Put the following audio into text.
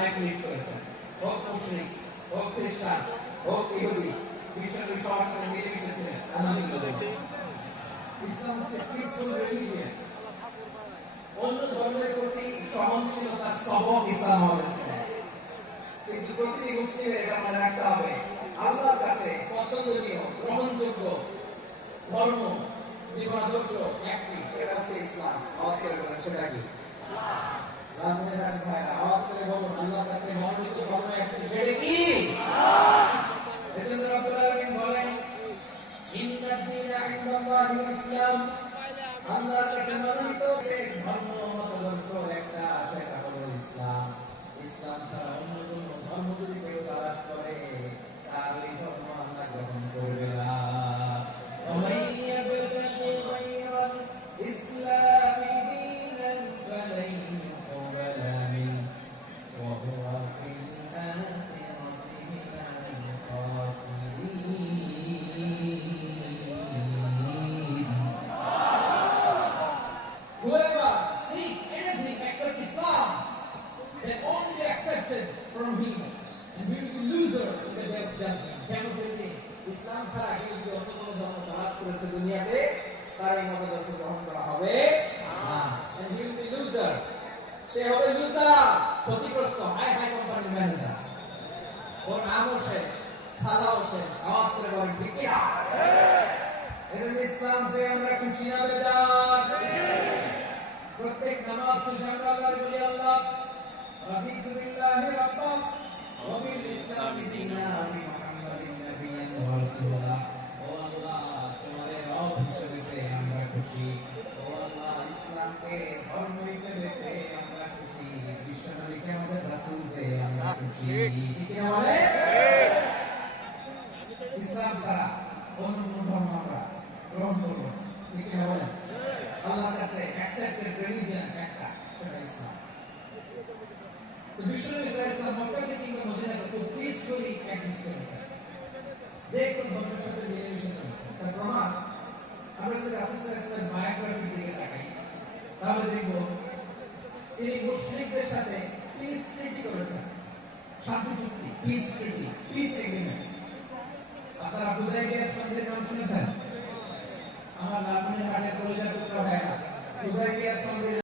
Life lead করেছেন, হোক মুসলিম, হোক খ্রিস্টান, হোক ইহুদি, মিশনারি সবার সঙ্গে মিলেমিশে ছিলেন। আলহামদুলিল্লাহ। ইসলাম হচ্ছে পিসফুল রিলিজিয়ন। অন্য ধর্মের প্রতি সহনশীলতার সবক ইসলাম আমাদের দেয়। কিন্তু প্রতিটি মুসলিমের এটা মনে রাখতে হবে, আল্লাহর কাছে পছন্দনীয় গ্রহণযোগ্য ধর্ম জীবনাদর্শ একটি, সেটা হচ্ছে ইসলাম। আওয়াজ করে বলেন, সেটা কি? আওয়াজ করে বলুন, আল্লাহর কাছে মনোনীত ধর্ম একটি, সেটা কি? এজন্য রব্বুল আলামিন বলেন, ইন্না দ্বীনা ইনদাল্লাহিল ইসলাম, আল্লাহর কাছে মনোনীত ধর্ম মতাদর্শ একটা, সেটা হলো ইসলাম। ইসলাম ছাড়া অন্য কোন ধর্ম যদি কেউ তালাশ করে, তার ওই ধর্ম আল্লাহ গ্রহণ করবে না। From him, and he will be loser in the day of judgment. কেন বলতে ইসলাম ছাড়া কেউ যদি অন্য কোনো ধর্ম তালাশ করেছে দুনিয়াতে, তার এই মতাদর্শ গ্রহণ করা হবে না। And he will be loser. সে হবে লুজার, ক্ষতিগ্রস্ত, হাই হাই কোম্পানির ম্যানেজার। ওর নামও শেষ, সালাও শেষ। আওয়াজ করে বলেন, ঠিক কি না? এজন্য ইসলাম পেয়ে আমরা খুশি না বেজার? প্রত্যেক নামাজ শেষে আমরা আল্লাহর বলি, আল্লাহ رضيت بالله ربا وبالإسلام دينا وبمحمد نبيا ورسولا। ও আল্লাহ, তোমার রব হিসেবে পেয়ে আমরা খুশি। ও আল্লাহ, ইসলামকে ধর্ম হিসেবে পেয়ে আমরা খুশি। বিশ্ব নবীকে আমাদের রাসূল পেয়ে আমরা খুশি। ঠিক কি না বলে? ইসলাম ছাড়া অন্য কোন ধর্ম আমরা গ্রহণ করব না। ঠিক কি না বলে? আল্লাহর কাছে অ্যাকসেপ্টেড রিলিজিয়ন একটা, সেটা ইসলাম। বিশ্বনবী ইসলাম মক্কা থেকে কিংবা মদিনাতে খুব পিসফুলি এক্সিস্ট করেছেন, যে কোনো ধর্মের সাথে মিলেমিশে চলেছেন। তার প্রমাণ আমরা যদি রাসূল সাল্লাল্লাহু আলাইহি ওয়াসাল্লামের বায়োগ্রাফির দিকে তাকাই, তাহলে দেখব তিনি মুশরিকদের সাথে পিস ট্রিটি করেছেন, শান্তি চুক্তি, পিস ট্রিটি, পিস এগ্রিমেন্ট। আপনারা হুদায়বিয়ার সন্ধির নাম শুনেছেন? আমার লালমনিরহাটের কলেজের পুত্র ভাইরা, হুদায়বিয়ার সন্ধি